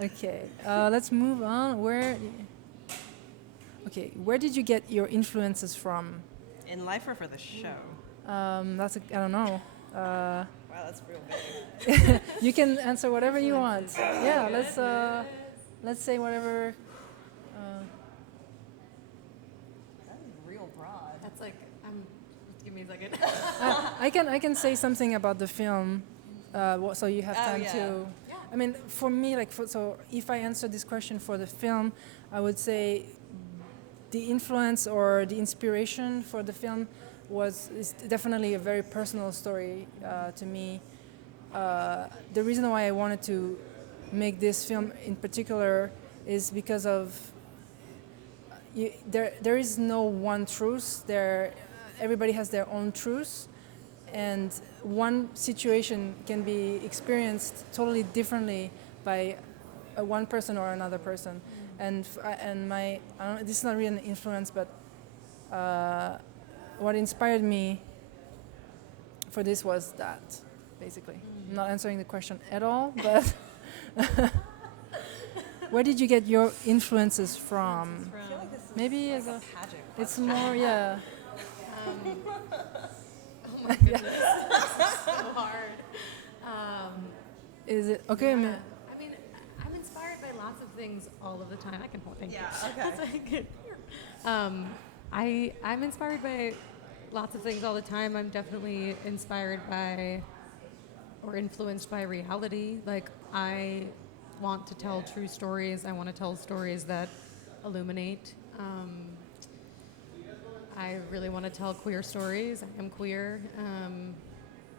Okay, let's move on. Okay, where did you get your influences from? In life or for the show? I don't know. Wow, that's real big. You can answer whatever you want. Yeah, let's say whatever. That is real broad. That's like, just give me a second. I can say something about the film, so you have time to. Yeah. I mean, for me, so if I answer this question for the film, I would say the influence or the inspiration for the film is definitely a very personal story to me. The reason why I wanted to make this film in particular is because of there is no one truth. Everybody has their own truth, and one situation can be experienced totally differently by one person or another person. And my I don't, this is not really an influence, but what inspired me for this was that, basically. I'm not answering the question at all, but where did you get your influences from? I feel like this is Maybe like as a a, pageant it's question. more, yeah. Oh my goodness, this is so hard. Is it okay? I mean, I'm inspired by lots of things all of the time. I can hold. Thank you. Yeah, okay. I'm inspired by lots of things all the time. I'm definitely inspired by or influenced by reality. Like, I want to tell true stories. I want to tell stories that illuminate. I really want to tell queer stories. I am queer.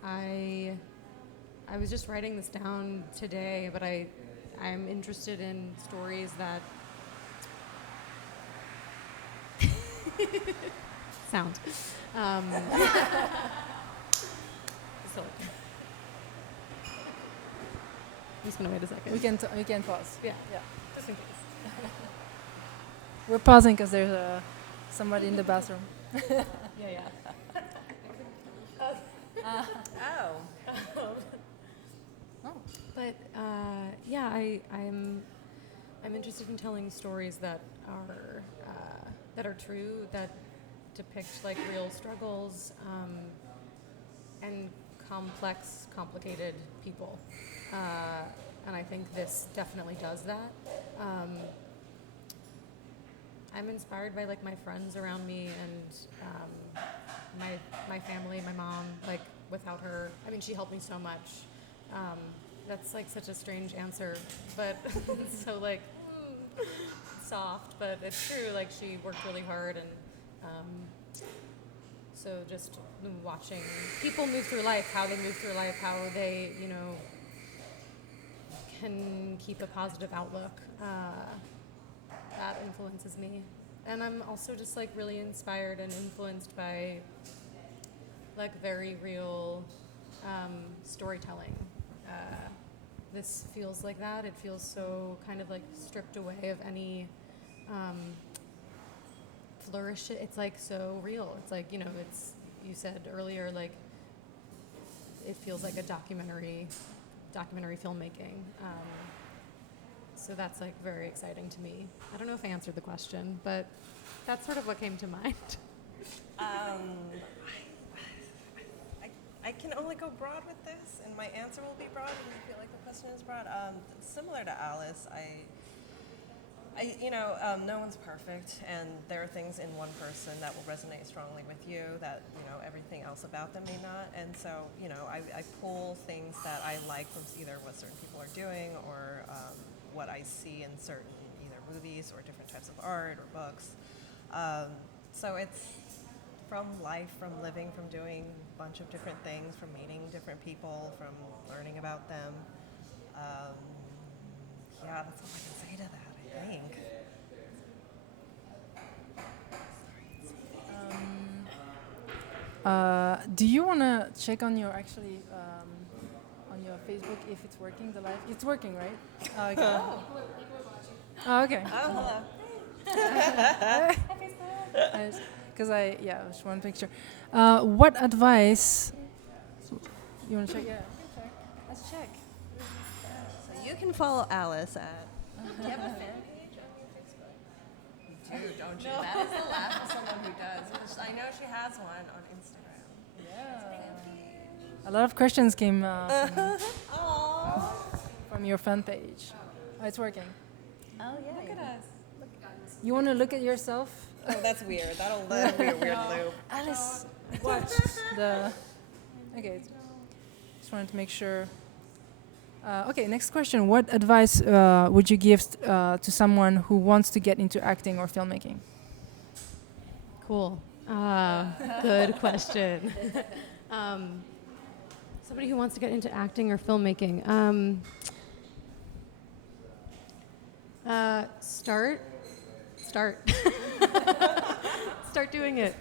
I was just writing this down today, but I'm interested in stories that sound. So, I'm just gonna wait a second. We can pause. Yeah, Yeah. just in case. We're pausing because there's somebody in the bathroom. Yeah. Oh. But yeah, I'm interested in telling stories that are true, that depict like real struggles and complicated people, and I think this definitely does that. I'm inspired by like my friends around me and my family, my mom. Like, without her, I mean, she helped me so much. That's like such a strange answer, but so like soft, but it's true. Like, she worked really hard, and so just watching people move through life, how they move through life, how they, can keep a positive outlook. That influences me. And I'm also just like really inspired and influenced by like very real storytelling. This feels like that. It feels so kind of like stripped away of any flourish. It's like so real. It's like, it's, you said earlier, like it feels like a documentary filmmaking. So that's like very exciting to me. I don't know if I answered the question, but that's sort of what came to mind. I can only go broad with this, and my answer will be broad, and I feel like the question is broad. Similar to Alice, no one's perfect, and there are things in one person that will resonate strongly with you that, everything else about them may not. And so, I pull things that I like from either what certain people are doing or what I see in certain either movies or different types of art or books. So it's from life, from living, from doing a bunch of different things, from meeting different people, from learning about them. Yeah, that's all I can say to that, I think. Do you want to check on your on your Facebook if it's working, the live? It's working, right? Okay. Oh, okay. Oh, hello. Because just one picture. What advice? You want to check? Yeah. Let's check. So You can follow Alice at. Do you have a fan page on your Facebook? Dude, don't you? No. That is the last of someone who does. 'Cause I know she has one on Instagram. Yeah. A lot of questions came from your fan page. Oh, it's working. Oh yeah. Look at us. You want to look at yourself? Oh, that's weird. That'll be a weird loop. Alice watch the. Okay. Just wanted to make sure. Okay, next question. What advice would you give to someone who wants to get into acting or filmmaking? Cool. Good question. Somebody who wants to get into acting or filmmaking. Start. Start doing it.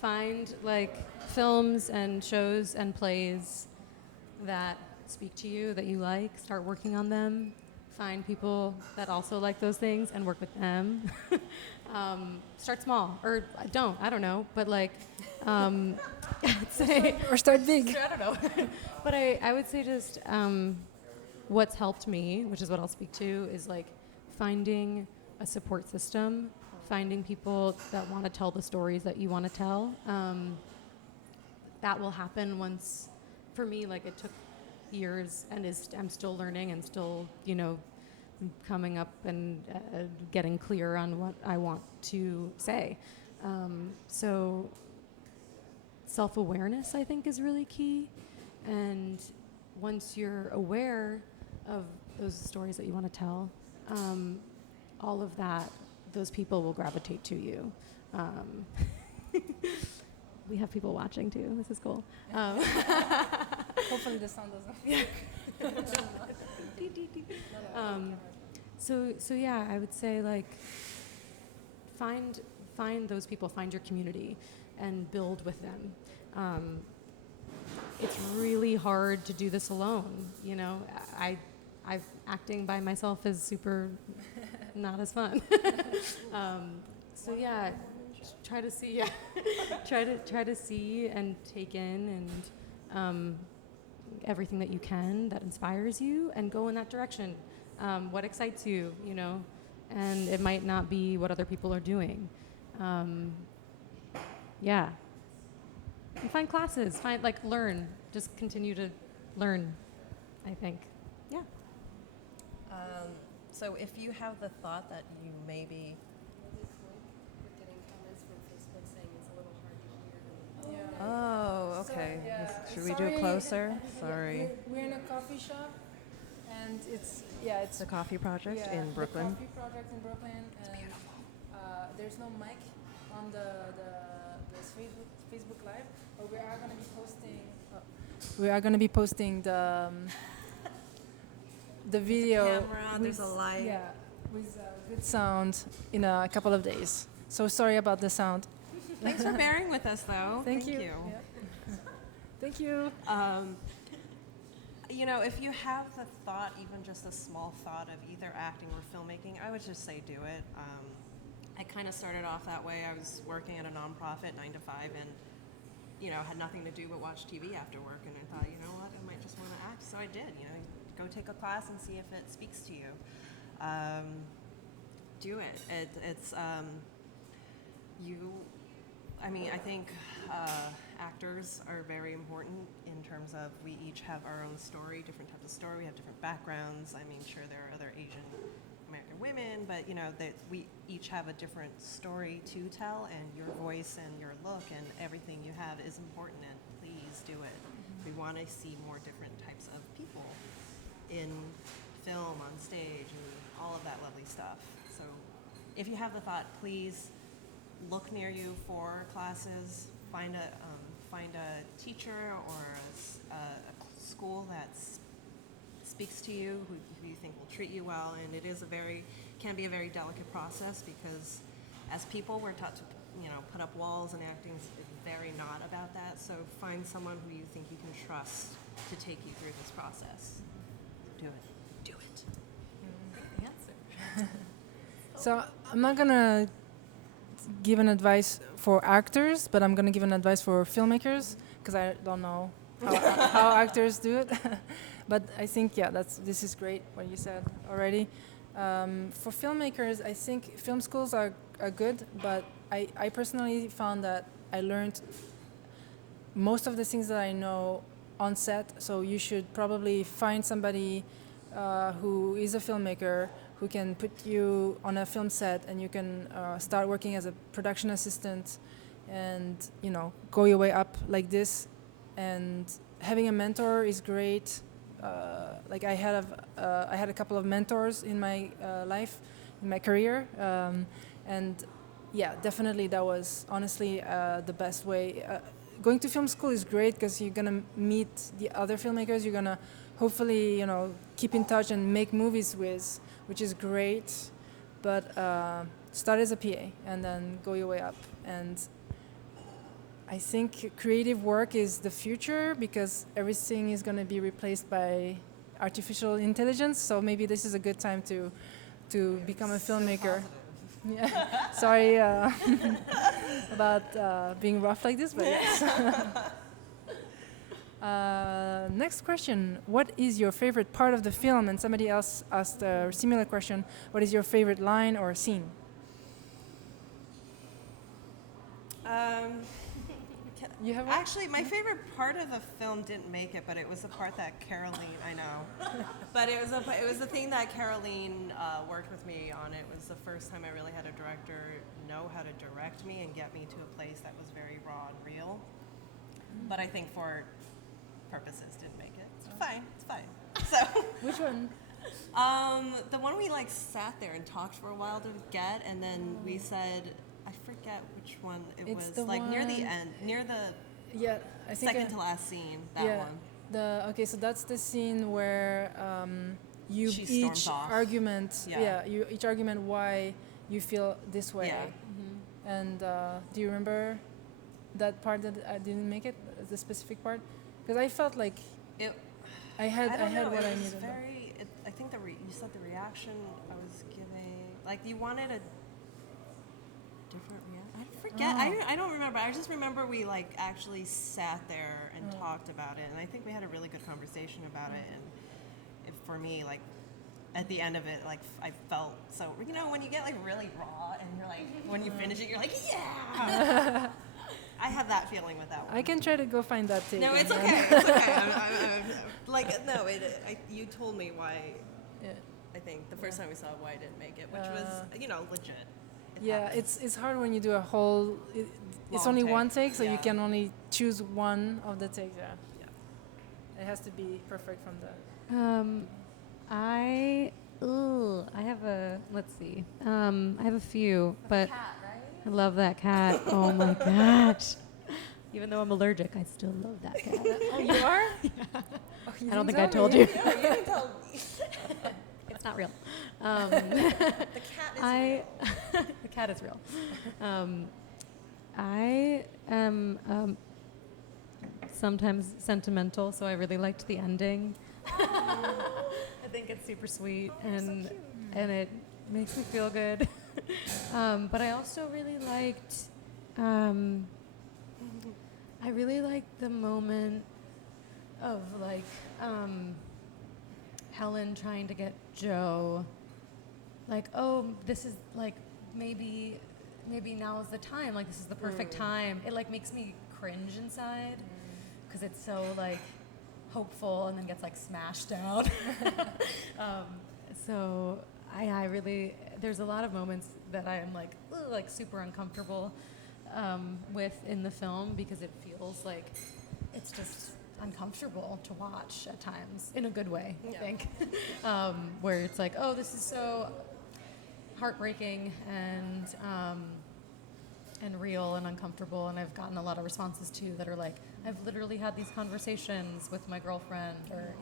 Find like films and shows and plays that speak to you, that you like. Start working on them. Find people that also like those things and work with them. Start small, or I don't know, but like, I'd say, Or start big. I don't know. But I would say just what's helped me, which is what I'll speak to, is like finding a support system, finding people that want to tell the stories that you want to tell. That will happen once, for me, like it took years and I'm still learning and still, coming up and getting clear on what I want to say. So self-awareness, I think, is really key. And once you're aware of those stories that you want to tell, all of that, those people will gravitate to you. We have people watching too. This is cool. Hopefully the sound doesn't. So yeah, I would say like find those people, find your community, and build with them. It's really hard to do this alone. I've acting by myself is super not as fun. So yeah, try to see, try to see and take in and everything that you can that inspires you, and go in that direction. What excites you, and it might not be what other people are doing. Yeah. And find classes, learn, just continue to learn, I think. Yeah. So if you have the thought that you maybe. We're getting comments from Facebook saying it's a little hard to hear. Oh, okay. So, yeah, Should we do it closer? Sorry. We're in a coffee shop, and it's The Coffee Project in Brooklyn. The coffee project in Brooklyn, and there's no mic on the Facebook Live, but we are going to be posting. We are going to be posting the video. There's a camera, there's a light. Yeah, with good sound in a couple of days. So sorry about the sound. Thanks for bearing with us, though. Thank you. Yeah. Thank you. If you have the thought, even just a small thought of either acting or filmmaking, I would just say do it. I kind of started off that way. I was working at a nonprofit 9 to 5 and, had nothing to do but watch TV after work. And I thought, you know what, I might just want to act. So I did, go take a class and see if it speaks to you. Do it. It's I think actors are very important in terms of we each have our own story, different types of story, we have different backgrounds. Sure there are other Asian American women, but that we each have a different story to tell, and your voice and your look and everything you have is important, and please do it. We want to see more different types of people in film, on stage, and all of that lovely stuff. So if you have the thought, please look near you for classes, find a teacher or a school that speaks to you, who you think will treat you well. And it is can be a very delicate process, because as people we're taught to put up walls, and acting is very not about that. So find someone who you think you can trust to take you through this process. Do it. Answer. So I'm not gonna give an advice for actors, but I'm gonna give an advice for filmmakers, because I don't know how actors do it. But I think, yeah, this is great what you said already. For filmmakers, I think film schools are good, but I personally found that I learned most of the things that I know on set. So you should probably find somebody who is a filmmaker who can put you on a film set, and you can start working as a production assistant, and go your way up like this. And having a mentor is great. Like I had a couple of mentors in my life, in my career, and yeah, definitely that was honestly the best way. Going to film school is great because you're gonna meet the other filmmakers. You're gonna hopefully keep in touch and make movies with, which is great. But start as a PA and then go your way up. And I think creative work is the future because everything is going to be replaced by artificial intelligence. So maybe this is a good time to become a filmmaker. Yeah. Sorry about being rough like this, but yes. Next question. What is your favorite part of the film? And somebody else asked a similar question. What is your favorite line or scene? You have one? Actually, my favorite part of the film didn't make it, but it was the part that Caroline, I know, but it was the thing that Caroline worked with me on. It was the first time I really had a director know how to direct me and get me to a place that was very raw and real. But I think for purposes didn't make it. It's fine. It's fine. So Which one? the one we sat there and talked for a while to get, and then we said. I forget which one it It's was. the Near the one- end, near the Yeah, I think second to last scene. That one. Okay, so that's the scene where you She storms each off. argument. Yeah. You each argument why you feel this way. Yeah. And do you remember that part that I didn't make it? The specific part, because I felt like It. I had don't know, what I it was needed. very. I think you said the reaction I was giving. You wanted a different reaction. I forget. Oh. I don't remember. I just remember we actually sat there and talked about it, and I think we had a really good conversation about it. And for me, at the end of it, I felt so. When you get really raw and you're when you finish it, you're yeah. I had that feeling with that one. I can try to go find that tape. No, it's and okay. then- It's okay. No. You told me why. Yeah. I think the first time we saw why I didn't make it, which was legit. It Yeah, happened. it's hard when you do a whole. It's Long only take, one take, so you yeah. can only choose one of the takes. Yeah. Yeah. It has to be perfect from the. I have a, let's see. I have a few, but Cat, right? I love that cat. Oh my gosh. Even though I'm allergic, I still love that cat. Oh, you are? I don't think I told you. No, you didn't tell me. It's not real. The cat is real. The cat is real. I am sometimes sentimental, so I really liked the ending. I think it's super sweet, and it makes me feel good. But I also really liked. I really liked the moment of Helen trying to get Joe. This is maybe now is the time. This is the perfect time. It makes me cringe inside because it's so hopeful and then gets smashed down. So I really, there's a lot of moments that I am super uncomfortable with in the film because it feels like it's just uncomfortable to watch at times in a good way. I think where it's oh, this is so heartbreaking and real and uncomfortable, and I've gotten a lot of responses too that are I've literally had these conversations with my girlfriend, or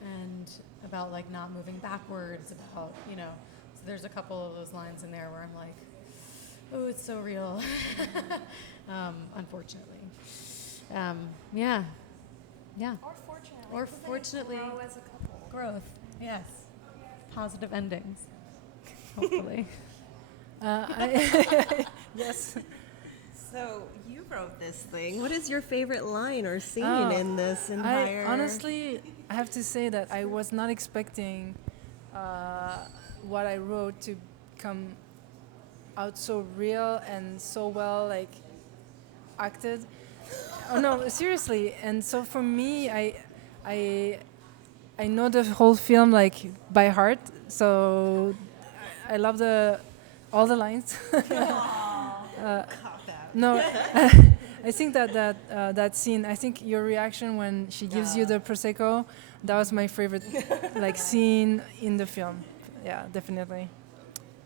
and about not moving backwards, about so there's a couple of those lines in there where I'm oh, it's so real. Unfortunately. Yeah. Or fortunately. Or fortunately. Grow as a couple. Growth. Yes. Positive endings. Hopefully. Yes. So you wrote this thing. What is your favorite line or scene Oh, in this entire? I have to say that I was not expecting what I wrote to come out so real and so well, like acted. Oh no, seriously. And so for me, I, I know the whole film like by heart. So I love all the lines. No, I think that scene. I think your reaction when she gives you the prosecco, that was my favorite, like scene in the film. Yeah, definitely.